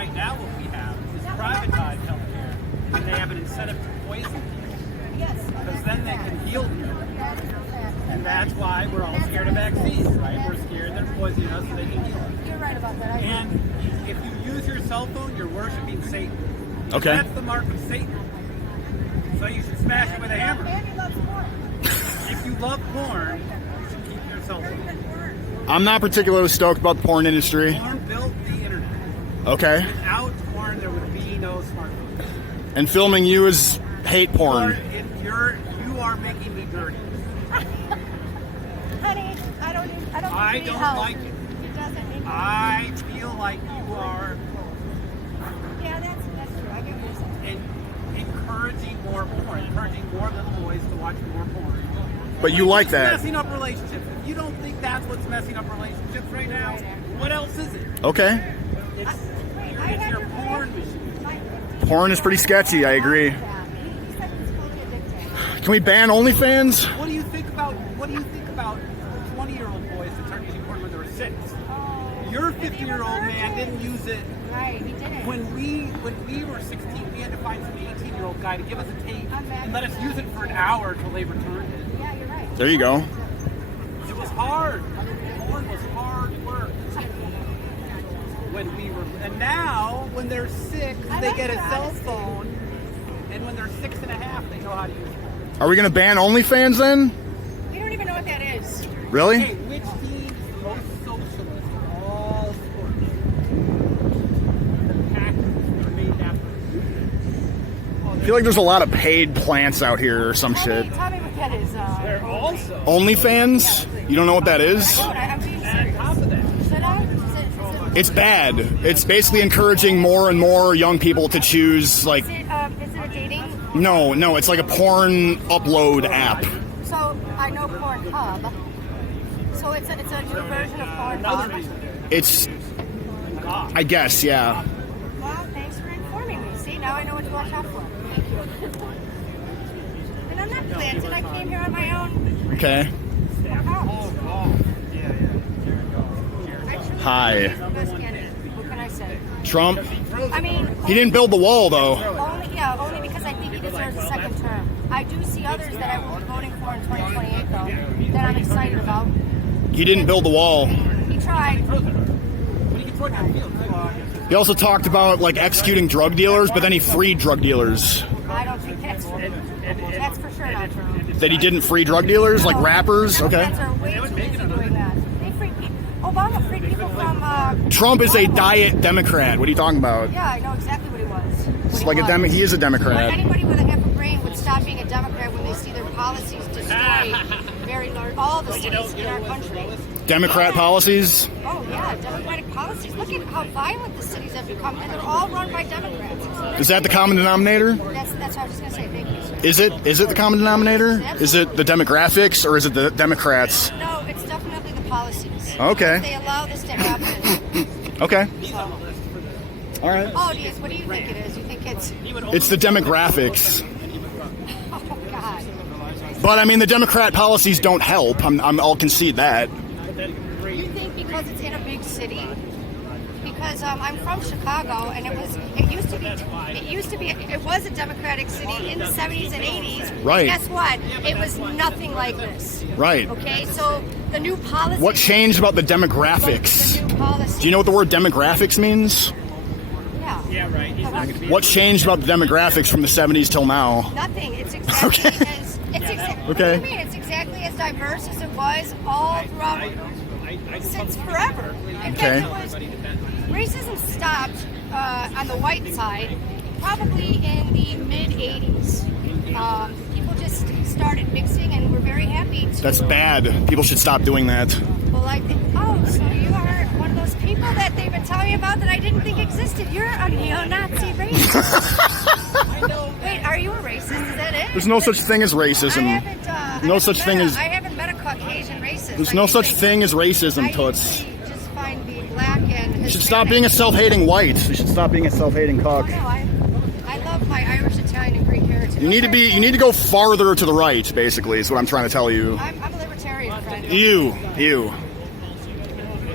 right now what we have is privatized healthcare, and they have an incentive to poison you. Yes. Because then they can heal you. And that's why we're all scared of vaccines, right? We're scared they're poisoning us so they can heal us. You're right about that. And if you use your cell phone, you're worshiping Satan. Okay. That's the mark of Satan. So you should smash it with a hammer. Andy loves porn. If you love porn, you should keep your cell phone. I'm not particularly stoked about the porn industry. Porn built the internet. Okay. Without porn, there would be no smartphone. And filming you is hate porn. You are making me dirty. Honey, I don't I need don't help. like it. It doesn't need I feel like you are Yeah, that's true. I get what you're saying. encouraging more porn, encouraging more little boys to watch more porn. But you like It's that. messing up relationships. If you don't think that's what's messing up relationships right now, what else is it? Okay. It's your porn machine. Porn is pretty sketchy, I agree. Can we ban OnlyFans? What do you think about 20-year-old boys that started using porn when they were 6? Your 50-year-old man didn't use it. Right, he didn't. When we were 16, we had to find some 18-year-old guy to give us a tape and let us use it for an hour until they returned it. Yeah, you're right. There you go. It was hard. Porn was hard work. And now, when they're 6, they get a cell phone, and when they're 6 and a half, they know how to use it. Are we going to ban OnlyFans then? We don't even know what that is. Really? Hey, which team is the most socialist of all sports? The Packers are named after. I feel like there's a lot of paid plants out here or some shit. Tell me what that is. They're also OnlyFans? You don't know what that is? I'm being on serious. top of that. Should I? Is it, It's bad. It's basically encouraging more and more young people to choose, like, is it a dating? no, it's like a porn upload app. So I know Pornhub. So it's a new version of Pornhub. It's, I guess, yeah. Well, thanks for informing me. See, now I know what to watch out for. Thank you. And I'm not planted. I came here on my own. Okay. Hi. What can I say? Trump? I mean, He didn't build the wall, though. only because I think he deserves a second term. I do see others that I will be voting for in 2028, though, that I'm excited about. He didn't build the wall. He tried. He also talked about, like, executing drug dealers, but then he freed drug dealers. I don't think that's true. That's for sure not true. That he didn't free drug dealers, like rappers? Okay. Democrats are way too busy doing that. They free people. Obama freed people from. Trump is a diet Democrat. What are you talking about? Yeah, I know exactly what he was. It's like he is a But Democrat. anybody with a half a brain would stop being a Democrat when they see their policies destroy very large, all the cities in our country. Democrat policies? Oh yeah, Democratic policies. Look at how violent the cities have become, and they're all run by Democrats. Is that the common denominator? That's what I was just gonna say. Thank you, sir. Is it the common denominator? Is it the demographics or is it the Democrats? No, it's definitely the policies. Okay. They allow this to happen. Okay. So. All right. Oh, geez, what do you think it is? You think it's? It's the demographics. Oh God. But I mean, the Democrat policies don't help. I'll concede that. You think because it's in a big city? Because I'm from Chicago, and it was a Democratic city in the 70s and 80s. Right. And guess what? It was nothing like this. Right. Okay, so the new policy. What changed about the demographics? The new policy. Do you know what the word demographics means? Yeah. Yeah, right. He's not going to be. What changed about the demographics from the 70s till now? Nothing. It's exactly Okay. as. Okay. What do you mean? It's exactly as diverse as it was all throughout since forever. In Okay. fact, racism stopped on the white side probably in the mid 80s. People just started mixing, and we're very happy to. That's bad. People should stop doing that. Well, I think. Oh, so you are one of those people that they've been telling me about that I didn't think existed. You're a neo-Nazi racist. Wait, are you a racist? Is that it? There's no such thing as racism. I haven't met a Caucasian racist. There's no such thing as racism, Toots. Just find the black and You should stop being a self-hating white. You should stop being a self-hating cuck. No, I love my Irish, Italian, and Greek heritage. You need to go farther to the right, basically, is what I'm trying to tell you. I'm a libertarian, friend. You.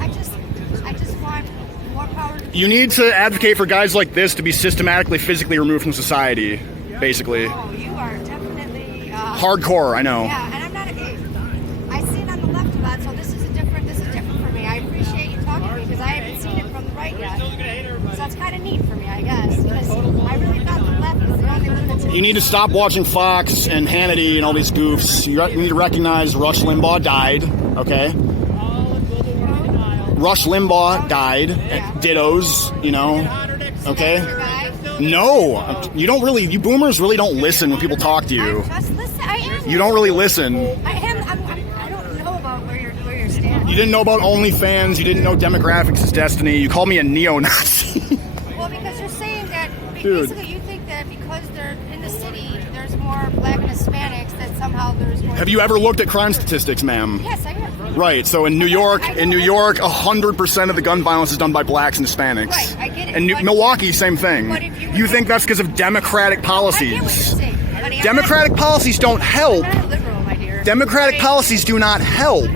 I just want more power to You need to advocate for guys like this to be systematically, physically removed from society, basically. Oh, you are definitely Hardcore, I know. Yeah, and I'm not a gay. I see it on the left a lot, so this is different for me. I appreciate you talking to me because I haven't seen it from the right yet. So it's kind of neat for me, I guess, because I really thought the left was the only lunatic. You need to stop watching Fox and Hannity and all these goofs. You need to recognize Rush Limbaugh died, okay? Rush Limbaugh died. Dittos, you know, okay? No, you don't really. You boomers really don't listen when people talk to you. You don't really listen. I don't know about where you're standing. You didn't know about OnlyFans. You didn't know demographics is destiny. You called me a neo-Nazi. Well, because you're saying that Dude. basically you think that because they're in the city, there's more black and Hispanics, that somehow there's more. Have you ever looked at crime statistics, ma'am? Yes, I have. Right. So in New York, 100% of the gun violence is done by blacks and Hispanics. Right, I get it, And but- Milwaukee, same thing. But if You think that's because of democratic I get what you're policies? saying, honey. Democratic policies don't help. I'm not a liberal, my dear. Democratic Right? policies do not help.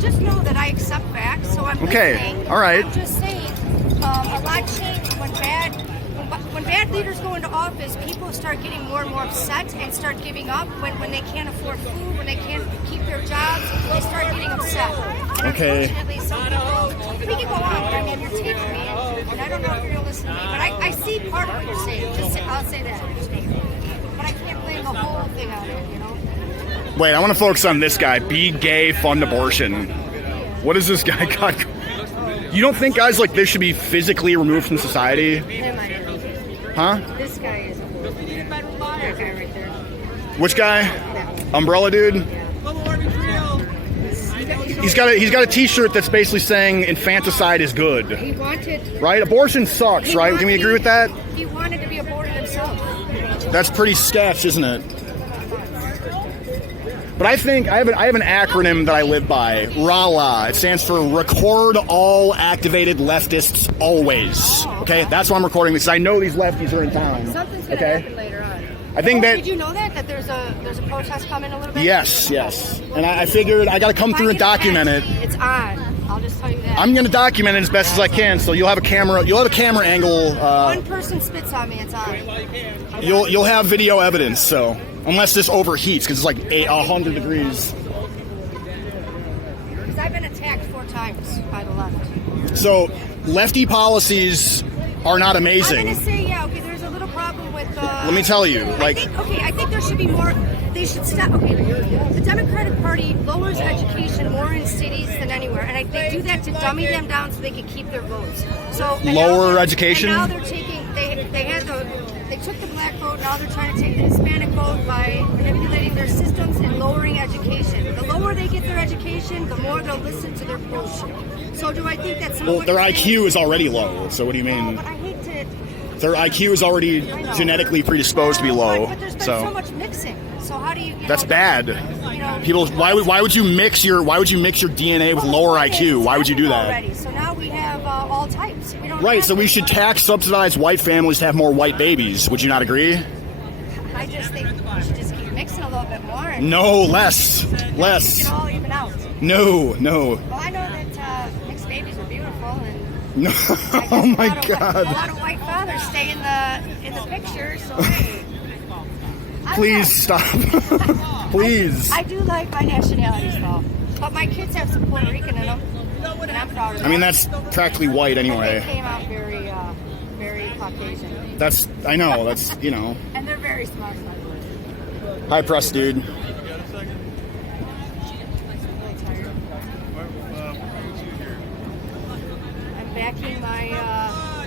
Just know that I accept facts, so I'm Okay, listening. all right. I'm just saying, a lot changed when bad leaders go into office. People start getting more and more upset and start giving up when they can't afford food, when they can't keep their jobs. They start getting upset. And Okay. Unfortunately, some people. We can go on, but I mean, you're taping me, and I don't know if you're gonna listen to me, but I see part of what you're saying. I'll say that. But I can't blame the whole thing on it, you know. Wait, I want to focus on this guy. Be gay, fund abortion. What is this guy got? You don't think guys like this should be physically removed from society? Him, I know. Huh? This guy is a fool. That guy right there. Which guy? Umbrella dude? He's got a T-shirt that's basically saying infanticide is good, He wanted. right? Abortion sucks, right? Can we agree with that? He wanted to be aborted himself. That's pretty sketch, isn't it? But I think I have an acronym that I live by. RALA. It stands for Record All Activated Leftists Always. Okay, that's why I'm recording this. I know these lefties are in town. Something's gonna Okay. happen later on. I think that. Did you know that there's a protest coming a little bit? Yes. And I figured I got to come through and document it. It's on. I'll just tell you that. I'm gonna document it as best as I can. So you'll have a camera. You'll have a camera angle. One person spits on me. It's on. You'll have video evidence. So unless this overheats, because it's like 100 degrees. Because I've been attacked 4 times by the left. So lefty policies are not I'm amazing. gonna say okay. There's a little problem with. Let me tell you, I think there should be more. They should stop. Okay, the Democratic Party lowers education more in cities than anywhere, and they do that to dummy them down so they can keep their votes. So Lower education? And now they're taking. They took the black vote. Now they're trying to take the Hispanic vote by manipulating their systems and lowering education. The lower they get their education, the more they'll listen to their bullshit. So do I think that's Well, their IQ is already low. So what do you mean? But I hate to. Their IQ is already genetically predisposed to be low. But there's been so much mixing. So how do you? That's bad. People, why would you mix your DNA with lower IQ? Why would you do that? Already. So now we have all types. We don't Right. So we should tax subsidize white families to have more white babies. Would you not agree? I just think we should just keep mixing a little bit more. And No, less. It can all even out. No. Well, I know that mixed babies are beautiful, and No. I guess Oh my a lot God. of white fathers stay in the picture. So hey. I don't Please know. stop. Please. I do like my nationalities though, but my kids have some Puerto Rican in them, and I'm proud of that. I mean, that's practically white But they anyway. came out very Caucasian. I know, that's, you know. And they're very smart. High press, dude. Really tired. I'm backing my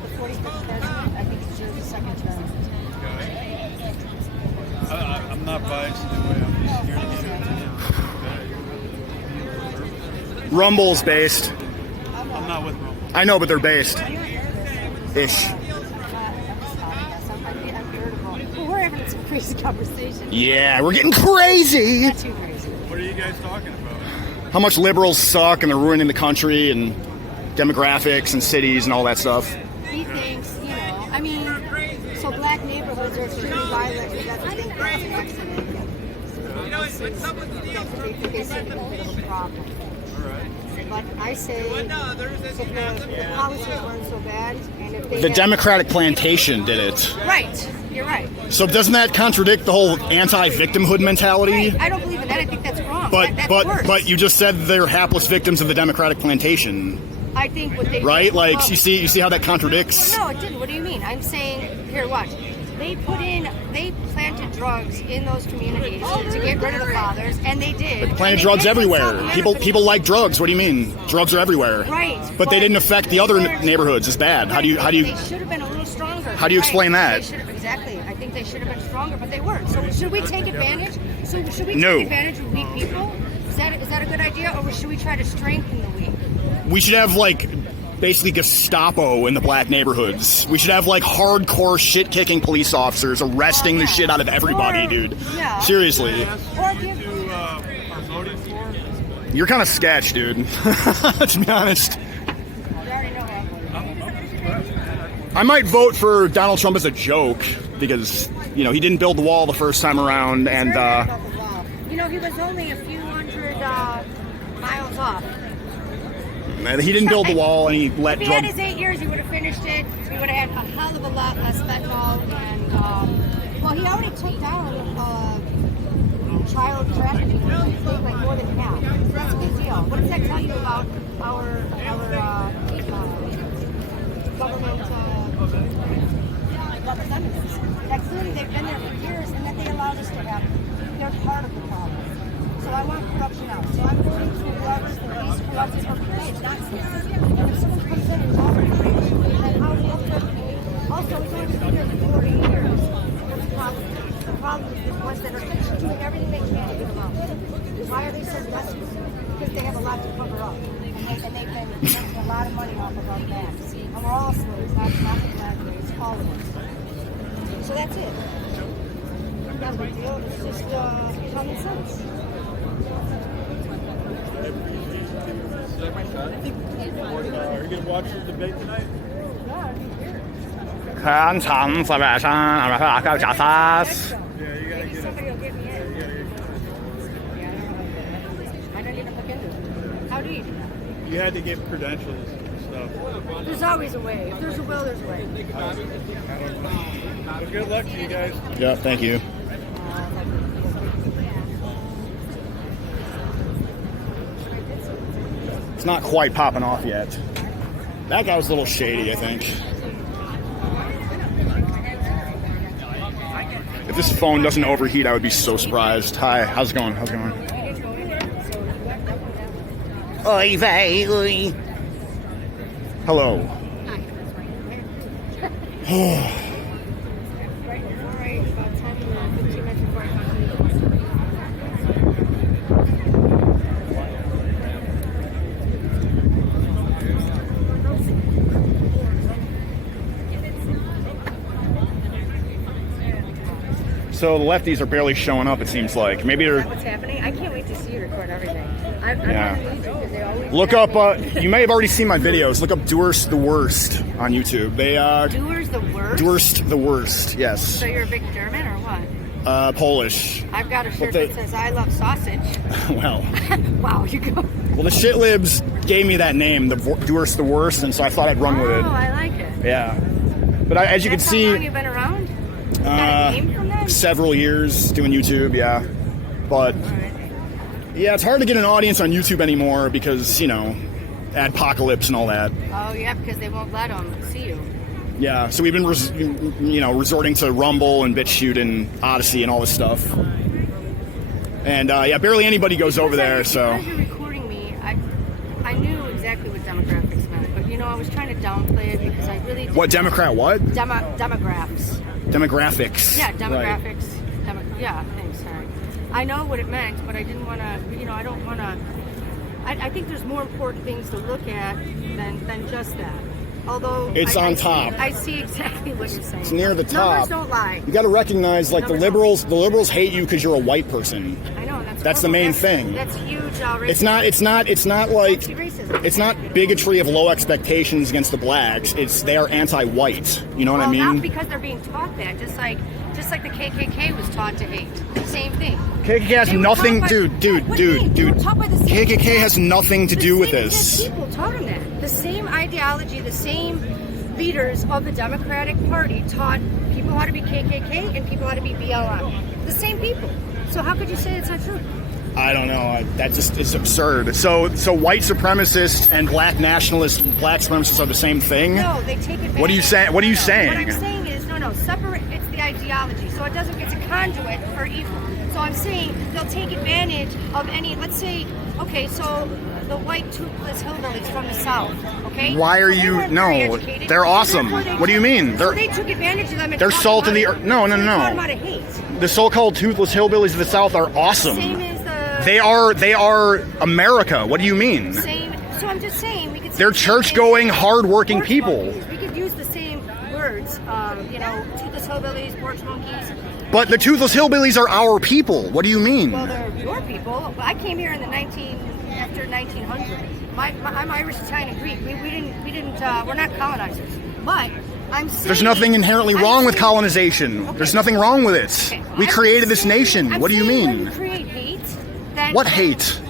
the 45th president. I think he deserves a second term. I'm not biased in any way. I'm just here to get Rumble's based. I'm not with Rumble. I know, but they're based. Ish. I'm irritable. Well, we're having some crazy conversation. Yeah, we're getting crazy. Not too crazy. What are you guys talking about? How much liberals suck and they're ruining the country and demographics and cities and all that stuff. He thinks, I mean, so black neighborhoods are extremely violent. He doesn't think that's an accident. That's what they think they see a bit of a problem. But I say, if the policies weren't so bad, land, and if they The have- Democratic plantation did it. Right, you're right. So doesn't that contradict the whole anti-victimhood mentality? Right. I don't believe in that. I think that's wrong. That's But worse. but you just said they're hapless victims of the Democratic plantation, I think what they right? did- Like well, you see how that contradicts. No, it didn't. What do you mean? I'm saying, here, watch. They planted drugs in those communities to get rid of the fathers, and they did. Planted And they drugs did it in everywhere. South America. People like drugs. What do you mean? Drugs are everywhere. Right. But they didn't affect the other Right. neighborhoods as bad. How do you They should have been a little stronger. How do you explain that? They should have, exactly. I think they should have been stronger, but they weren't. So should we take advantage? So should we No. take advantage of weak people? Is that a good idea, or should we try to strengthen the weak? we should have like basically Gestapo in the black neighborhoods. We should have like hardcore shit-kicking police officers arresting the shit out of everybody, Or- dude. yeah. Seriously. Or give Who are voting for? You're kind of sketch, dude. To be honest. I already know that. I might vote for Donald Trump as a joke because, you know, he didn't build the wall the first time around, and You know, he was only a few hundred miles off. he didn't build the wall, and he let If he had drug. his 8 years, he would have finished it. He would have had a hell of a lot less fentanyl. And, well, he already took down child trafficking, like more than half. That's a big deal. What does that tell you about our government representatives? That clearly they've been there for years and that they allowed us to happen. They're part of the problem. So I want corruption out. So I'm voting to whoever's the least corrupt or period, not citizens. And if someone comes in and offers then how do you also, it's only been here for 40 years. What's the problem? The problem is the ones that are doing everything they can to get them out. Why are they so desperate? Because they have a lot to cover up. And they've been making a lot of money off of our backs. And we're all slaves, not the black race, all of us. So that's it. Not a big deal. It's just common sense. Are you going to watch the debate tonight?看场上面上，然后搞假杀。 Yeah, you got to Maybe get somebody will get me in. Yeah, I don't even look into it. How do you do that? You had to get credentials and stuff. There's always a way. If there's a will, there's a way. Well, good luck to you guys. Yeah, thank you. It's not quite popping off yet. That guy was a little shady, I think. If this phone doesn't overheat, I would be so surprised. Hi, how's it going? How's it going? Oy vey, oy. Hello. So the lefties are barely showing up, it seems like. Maybe they're... What's happening? I can't wait to see you record everything. I'm Yeah. on YouTube because they always Look up, you may have already seen my videos. Look up Doerst the Worst on YouTube. They, Doers the worst. Doerst the Worst, yes. So you're a big German or what? Polish. I've got a shirt they- that says "I love sausage." Well, Wow, you go. well, the shitlibs gave me that name, the Doerst the Worst, and so I thought I'd run with Oh, it. I like it. Yeah. But as you can That's how long see, you've been around? You got a name from that? several years doing YouTube, yeah. But, yeah, it's hard to get an audience on YouTube anymore because, you know, adpocalypse and all that. Oh yeah, because they won't let them see you. Yeah, so we've been, resorting to Rumble and BitChute and Odyssey and all this stuff. And, yeah, barely anybody goes over there, so... Because you're recording me, I knew exactly what demographics meant, but you know, I was trying to downplay it because I really didn't. What, Democrat what? Demographs. Demographics. Yeah, Right. demographics. Yeah, thanks, sorry. I know what it meant, but I didn't want to, you know, I don't want to... I think there's more important things to look at than just that. Although It's on top. I see exactly what you're saying. It's near the top. Numbers don't lie. You got to recognize, like, the Numbers liberals hate you because you're a white person. I know, and That's the horrible. main That's- thing. That's huge racism. It's not like, Racism. it's not bigotry of low expectations against the blacks. They are anti-white. You know what I Well, mean? not because they're being taught that. Just like the KKK was taught to hate. Same thing. KKK has They were nothing, taught by- dude. What do you mean? They were taught by the same KKK exact- has nothing to the do with same this. exact People taught them that. The same ideology, the same leaders of the Democratic Party taught people how to be KKK and people how to be BLM. The same people. So how could you say it's not true? I don't know. That just is absurd. So white supremacists and black nationalists, black supremacists are the same thing? No, they take advantage. What are you saying? What are you saying? What I'm saying is, no, separate. It's the ideology. So it's a conduit for evil. So I'm saying they'll take advantage of any, let's say, okay, so the white toothless hillbillies from the South, okay? Why are Well, you, weren't no, very educated. they're awesome. What do you mean? So they took advantage of them and they're taught salt them in how the to- earth. No. They taught them how to hate. The so-called toothless hillbillies of the South are awesome. Same as the... They are America. What do you mean? Same. So I'm just saying we could. They're church-going, hard-working people. We could use the same words. Toothless hillbillies, porch monkeys. But the toothless hillbillies are our people. What do you mean? Well, they're your people. I came here in the after 1900. I'm Irish, Italian, and Greek. We're not colonizers. But I'm saying There's nothing inherently wrong with colonization. Okay. There's nothing wrong with it. Okay, well, We I'm created this saying- nation. I'm What do you saying mean? When you create hate, then What hate?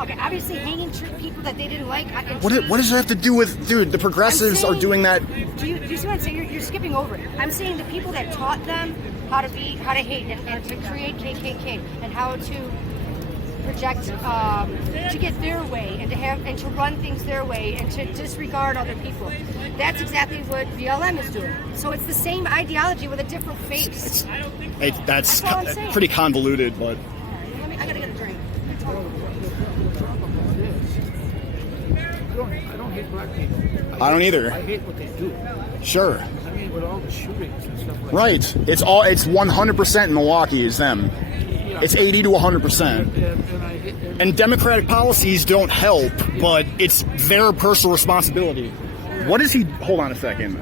Okay. Obviously, hanging people that they didn't like. What does that have to do with, dude? The progressives are doing that. Do you see what I'm saying? You're skipping over it. I'm saying the people that taught them how to hate and to create KKK and how to project to get their way and to run things their way and to disregard other people. That's exactly what BLM is doing. So it's the same ideology with a different face. That's all I'm saying. pretty convoluted, but I gotta get a drink. I don't hate black people. I don't either. I hate what they do. Sure. I mean, with all the shootings and stuff like Right. It's 100% in Milwaukee is them. that. It's 80 to 100%. And I hate. And democratic policies don't help, but it's their personal responsibility. What is he? Hold on a second.